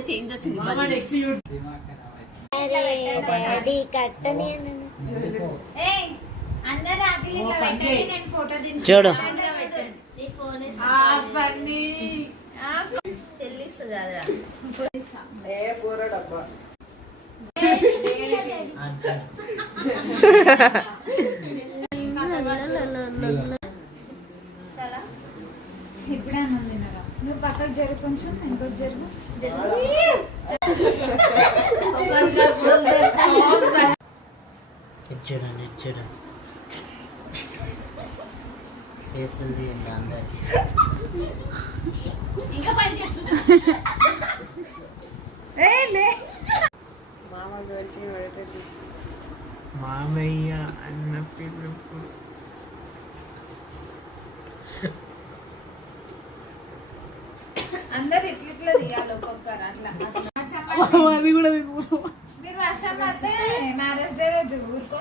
change వచ్చింది daddy కట్టని చూడు ఇప్పుడే అన్నం తినరా నువ్వు పక్కకు జరుగు కొంచెం ఇంకోటి జరుగు చూడండి చూడండి చేస్తుంది అందరు ఇంకా పని చేస్తున్నా మామ గోల్చి పడుతుంది మామయ్య అన్న పిలుపు అందరు ఇట్లా తీయాలి ఒక్కొక్కరు అట్లా అది కూడా మీరు వర్షం పడితే మ్యారేజ్ డే రోజు ఊరుకో